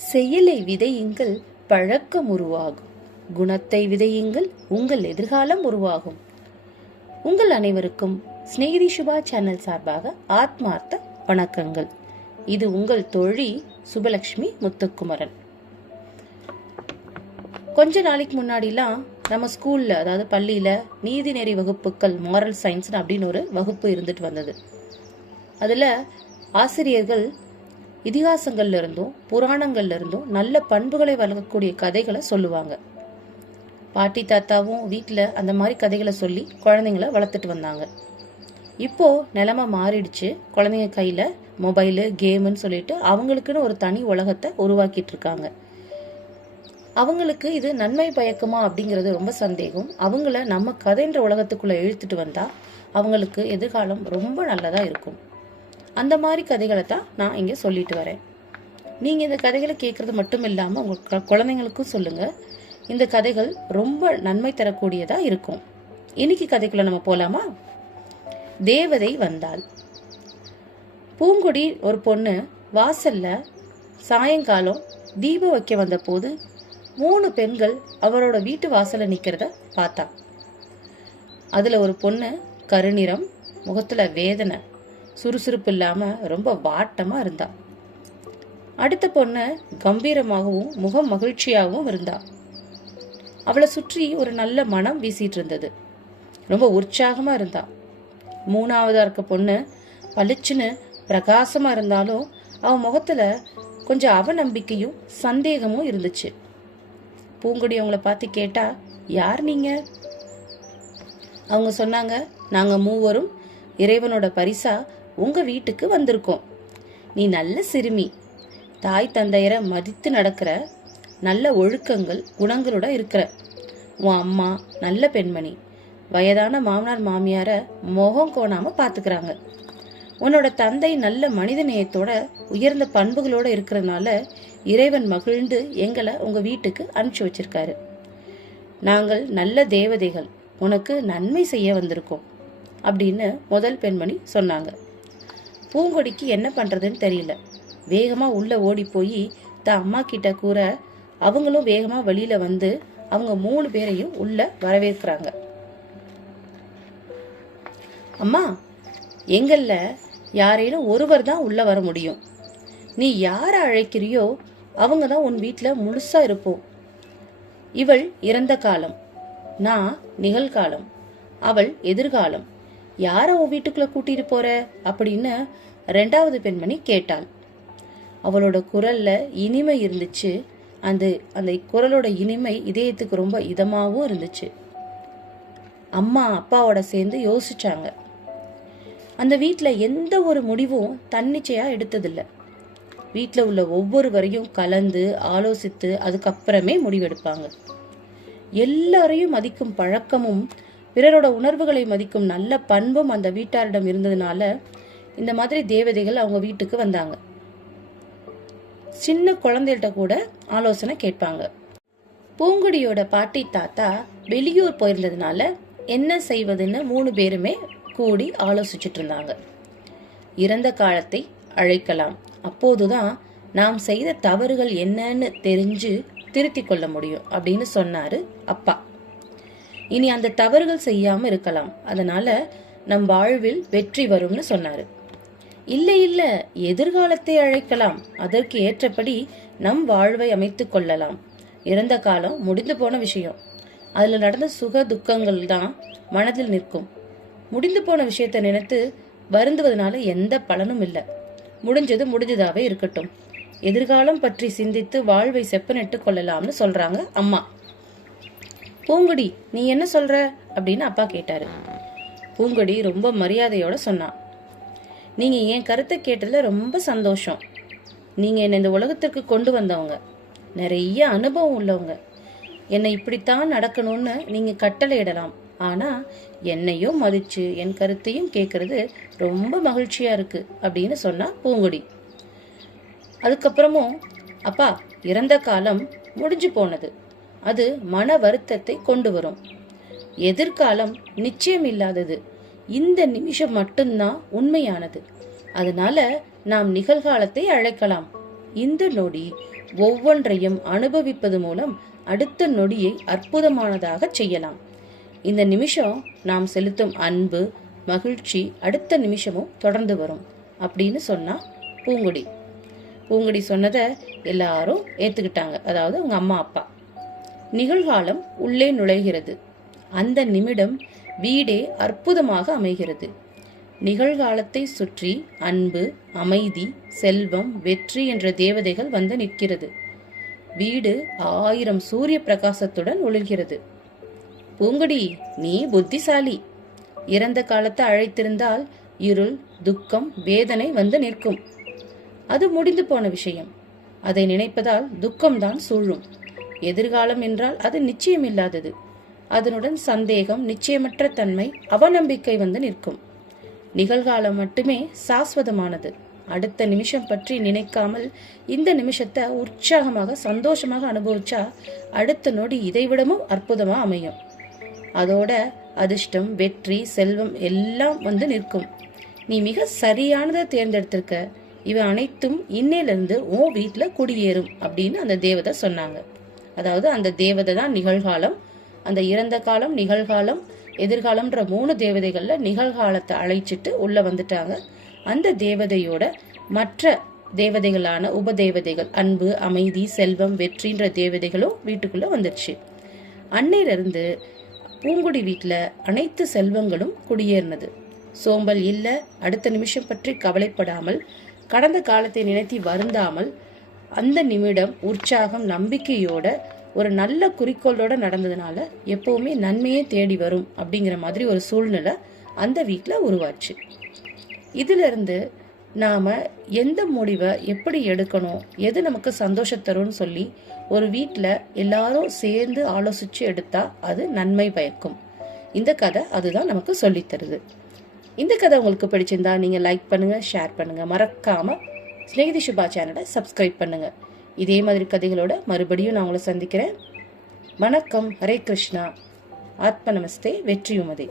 செயலை விதையுங்கள் பழக்கம் உருவாகும். குணத்தை விதையுங்கள் உங்கள் எதிர்காலம் உருவாகும். உங்கள் அனைவருக்கும் ஸ்நேகிதி சுபா சேனல் சார்பாக ஆத்மார்த்த வணக்கங்கள். இது உங்கள் தோழி சுபலக்ஷ்மி முத்துக்குமரன். கொஞ்ச நாளைக்கு முன்னாடிலாம் நம்ம ஸ்கூல்ல அதாவது பள்ளியில நீதிநெறி வகுப்புகள் மாரல் சயின்ஸ் அப்படின்னு ஒரு வகுப்பு இருந்துட்டு வந்தது. அதுல ஆசிரியர்கள் இதிகாசங்கள்ல இருந்தும் புராணங்கள்ல இருந்தும் நல்ல பண்புகளை வளர்க்கக்கூடிய கதைகளை சொல்லுவாங்க. பாட்டி தாத்தாவும் வீட்டில் அந்த மாதிரி கதைகளை சொல்லி குழந்தைங்கள வளர்த்துட்டு வந்தாங்க. இப்போ நிலமை மாறிடுச்சு. குழந்தைங்க கையில மொபைலு கேமுன்னு சொல்லிட்டு அவங்களுக்குன்னு ஒரு தனி உலகத்தை உருவாக்கிட்டு இருக்காங்க. அவங்களுக்கு இது நன்மை பயக்குமா அப்படிங்கிறது ரொம்ப சந்தேகம். அவங்கள நம்ம கதைன்ற உலகத்துக்குள்ளே இழுத்துட்டு வந்தா அவங்களுக்கு எதிர்காலம் ரொம்ப நல்லதாக இருக்கும். அந்த மாதிரி கதைகளை தான் நான் இங்கே சொல்லிட்டு வரேன். நீங்கள் இந்த கதைகளை கேட்குறது மட்டும் இல்லாமல் உங்கள் குழந்தைங்களுக்கும் சொல்லுங்கள் இந்த கதைகள் ரொம்ப நன்மை தரக்கூடியதாக இருக்கும். இன்னைக்கு கதைக்குள்ள நம்ம போகலாமா தேவதை வந்தாள். பூங்குடி ஒரு பொண்ணு வாசல்ல சாயங்காலம் தீபம் வைக்க வந்த போது மூணு பெண்கள் அவரோட வீட்டு வாசல்ல நிக்கிறத பார்த்தா. அதுல ஒரு பொண்ணு கருநிறம் முகத்துல வேதனை. சுறுசுறுப்பு இல்லாம ரொம்ப வாட்டமா இருந்தா. அடுத்த பொண்ணு கம்பீரமாகவும் முகம் மகிழ்ச்சியாகவும் இருந்தா. அவளை சுற்றி ஒரு நல்ல மனம் வீசிட்டு இருந்தது. ரொம்ப உற்சாகமா இருந்தா. மூணாவதா இருக்க பொண்ணு பளிச்சுன்னு பிரகாசமா இருந்தாலும் அவன் முகத்துல கொஞ்சம் அவநம்பிக்கையும் சந்தேகமும் இருந்துச்சு. பூங்குடி அவங்கள பார்த்து கேட்டா யார் நீங்க? அவங்க சொன்னாங்க நாங்க மூவரும் இறைவனோட பரிசா உங்க வீட்டுக்கு வந்திருக்கோம். நீ நல்ல சிறுமி. தாய் தந்தையரை மதித்து நடக்கிற நல்ல ஒழுக்கங்கள் குணங்களோட இருக்கிற. உன் அம்மா நல்ல பெண்மணி. வயதான மாமனார் மாமியார முகம் கோணாம பாத்துக்கிறாங்க. உன்னோட தந்தை நல்ல மனித நேயத்தோட உயர்ந்த பண்புகளோட இருக்கிறதுனால இறைவன் மகிழ்ந்து எங்களை உங்க வீட்டுக்கு அனுப்பிச்சு வச்சிருக்காரு. நாங்கள் நல்ல தேவதைகள். உனக்கு நன்மை செய்ய வந்திருக்கோம். அப்படின்னு முதல் பெண்மணி சொன்னாங்க. பூங்கொடிக்கு என்ன பண்ணுறதுன்னு தெரியல. வேகமாக உள்ளே ஓடி போய் தான் அம்மா கிட்ட கூற அவங்களும் வேகமாக வெளியில் வந்து அவங்க மூணு பேரையும் உள்ள வரவேற்கிறாங்க. அம்மா எங்கள்ல யாரேனும் ஒருவர் தான் உள்ள வர முடியும். நீ யாரை அழைக்கிறியோ அவங்க தான் உன் வீட்டில் முழுசா இருப்போம். இவள் இறந்த காலம். நான் நிகழ்காலம். அவள் எதிர்காலம். யாரை உன் வீட்டுக்குள்ள கூட்டிட்டு போற? அப்படின்னு ரெண்டாவது பெண்மணி கேட்டாள். அவளோட குரல்ல இனிமை இருந்துச்சு. அந்த அந்த குரலோட இனிமை இதயத்துக்கு ரொம்ப இதமாவும் இருந்துச்சு. அம்மா அப்பாவோட சேர்ந்து யோசிச்சாங்க. அந்த வீட்டில் எந்த ஒரு முடிவும் தன்னிச்சையா எடுத்ததில்ல. வீட்டில் உள்ள ஒவ்வொருவரையும் கலந்து ஆலோசித்து அதுக்கப்புறமே முடிவெடுப்பாங்க. எல்லாரையும் மதிக்கும் பழக்கமும் பிறரோட உணர்வுகளை மதிக்கும் நல்ல பண்பும் அந்த வீட்டாரிடம் இருந்ததுனால இந்த மாதிரி தேவதைகள் அவங்க வீட்டுக்கு வந்தாங்க. சின்ன குழந்தைகிட்ட கூட ஆலோசனை கேட்பாங்க. பூங்குடியோட பாட்டி தாத்தா வெளியூர் போயிருந்ததுனால என்ன செய்வதுன்னு மூணு பேருமே கூடி ஆலோசிச்சுட்டு இருந்தாங்க. இறந்த காலத்தை அழைக்கலாம். அப்போதுதான் நாம் செய்த தவறுகள் என்னன்னு தெரிஞ்சு திருத்திக் கொள்ள முடியும் அப்படின்னு சொன்னாரு அப்பா. இனி அந்த தவறுகள் செய்யாம இருக்கலாம். அதனால நம் வாழ்வில் வெற்றி வரும்னு சொன்னாரு. இல்லை இல்ல எதிர்காலத்தை அழைக்கலாம். அதற்கு ஏற்றபடி நம் வாழ்வை அமைத்து கொள்ளலாம். இறந்த காலம் முடிந்து போன விஷயம். அதுல நடந்த சுக துக்கங்கள் தான் மனதில் நிற்கும். முடிந்து போன விஷயத்தை நினைத்து வருந்துவதனால எந்த பலனும் இல்லை. முடிஞ்சது முடிஞ்சதாவே இருக்கட்டும். எதிர்காலம் பற்றி சிந்தித்து வாழ்வை செப்பனிட்டு கொள்ளலாம்னு சொல்றாங்க அம்மா. பூங்குடி நீ என்ன சொல்ற? அப்படின்னு அப்பா கேட்டாரு. பூங்குடி ரொம்ப மரியாதையோட சொன்னான் நீங்க என் கருத்தை கேட்டதுல ரொம்ப சந்தோஷம். நீங்க என்னை இந்த உலகத்திற்கு கொண்டு வந்தவங்க. நிறைய அனுபவம் உள்ளவங்க. என்னை இப்படித்தான் நடக்கணும்னு நீங்க கட்டளையிடலாம். ஆனா என்னையும் மதிச்சு என் கருத்தையும் கேட்கறது ரொம்ப மகிழ்ச்சியா இருக்கு அப்படின்னு சொன்னா பூங்குடி. அதுக்கப்புறமும் அப்பா இறந்த காலம் முடிஞ்சு போனது. அது மன வருத்தத்தை கொண்டு வரும். எதிர்காலம் நிச்சயம் இல்லாதது இந்த நிமிஷம் மட்டும்தான் உண்மையானது. அதனால நாம் நிகழ்காலத்தை அழைக்கலாம். இந்த நொடி ஒவ்வொன்றையும் அனுபவிப்பது மூலம் அடுத்த நொடியை அற்புதமானதாக செய்யலாம். இந்த நிமிஷம் நாம் செலுத்தும் அன்பு மகிழ்ச்சி அடுத்த நிமிஷமும் தொடர்ந்து வரும். அப்படின்னு சொன்னா பூங்குடி. பூங்குடி சொன்னதை எல்லாரும் ஏத்துக்கிட்டாங்க. அதாவது உங்க அம்மா அப்பா. நிகழ்காலம் உள்ளே நுழைகிறது. அந்த நிமிடம் வீடே அற்புதமாக அமைகிறது. நிகழ்காலத்தை சுற்றி அன்பு அமைதி செல்வம் வெற்றி என்ற தேவதைகள் வந்து நிற்கிறது. வீடு ஆயிரம் சூரிய பிரகாசத்துடன் ஒளிர்கிறது. பூங்குடி நீ புத்திசாலி. இறந்த காலத்தை அழைத்திருந்தால் இருள் துக்கம் வேதனை வந்து நிற்கும். அது முடிந்து போன விஷயம். அதை நினைப்பதால் துக்கம்தான் சூழும். எதிர்காலம் என்றால் அது நிச்சயமில்லாதது. அதனுடன் சந்தேகம் நிச்சயமற்ற தன்மை அவநம்பிக்கை வந்து நிற்கும். நிகழ்காலம் மட்டுமே சாஸ்வதமானது. அடுத்த நிமிஷம் பற்றி நினைக்காமல் இந்த நிமிஷத்தை உற்சாகமாக சந்தோஷமாக அனுபவிச்சா அடுத்த நொடி இதைவிடமும் அற்புதமாக அமையும். அதோட அதிர்ஷ்டம் வெற்றி செல்வம் எல்லாம் வந்து நிற்கும். நீ மிக சரியானதை தேர்ந்தெடுத்திருக்க. இவை அனைத்தும் இன்னிலிருந்து ஓ வீட்டில் குடியேறும் அப்படின்னு அந்த தேவதை சொன்னாங்க. அதாவது அந்த தேவதை தான் நிகழ்காலம். அந்த இறந்த காலம் நிகழ்காலம் எதிர்காலம்ன்ற மூணு தேவதைகள்ல நிகழ்காலத்தை அழைச்சிட்டு உள்ள வந்துட்டாங்க. அந்த தேவதையோட மற்ற தேவதைகளான உபதேவதைகள் அன்பு அமைதி செல்வம் வெற்றின்ற தேவதைகளும் வீட்டுக்குள்ள வந்துடுச்சு அன்னையிலிருந்து பூங்குடி வீட்டில் அனைத்து செல்வங்களும் குடியேறினது. சோம்பல் இல்லை அடுத்த நிமிஷம் பற்றி கவலைப்படாமல் கடந்த காலத்தை நினைத்து வருந்தாமல் அந்த நிமிடம் உற்சாகம் நம்பிக்கையோட ஒரு நல்ல குறிக்கோளோட நடந்ததுனால எப்பவுமே நன்மையே தேடி வரும் அப்படிங்கிற மாதிரி ஒரு சூழ்நிலை அந்த வீட்டில் உருவாச்சு. இதிலிருந்து நாம் எந்த முடிவை எப்படி எடுக்கணும் எது நமக்கு சந்தோஷம் தரும்னு சொல்லி ஒரு வீட்டில் எல்லாரும் சேர்ந்து ஆலோசித்து எடுத்தால் அது நன்மை பயக்கும். இந்த கதை அதுதான் நமக்கு சொல்லித்தருது இந்த கதை உங்களுக்கு பிடிச்சிருந்தா நீங்கள் லைக் பண்ணுங்கள் ஷேர் பண்ணுங்கள் மறக்காமல் ஸ்நேகிதி சுபா சேனலை சப்ஸ்கிரைப் பண்ணுங்கள் இதே மாதிரி கதைகளோட மறுபடியும் நான் உங்களை சந்திக்கிறேன். வணக்கம். ஹரே கிருஷ்ணா. ஆத்ம நமஸ்தே. வெற்றி உமதே.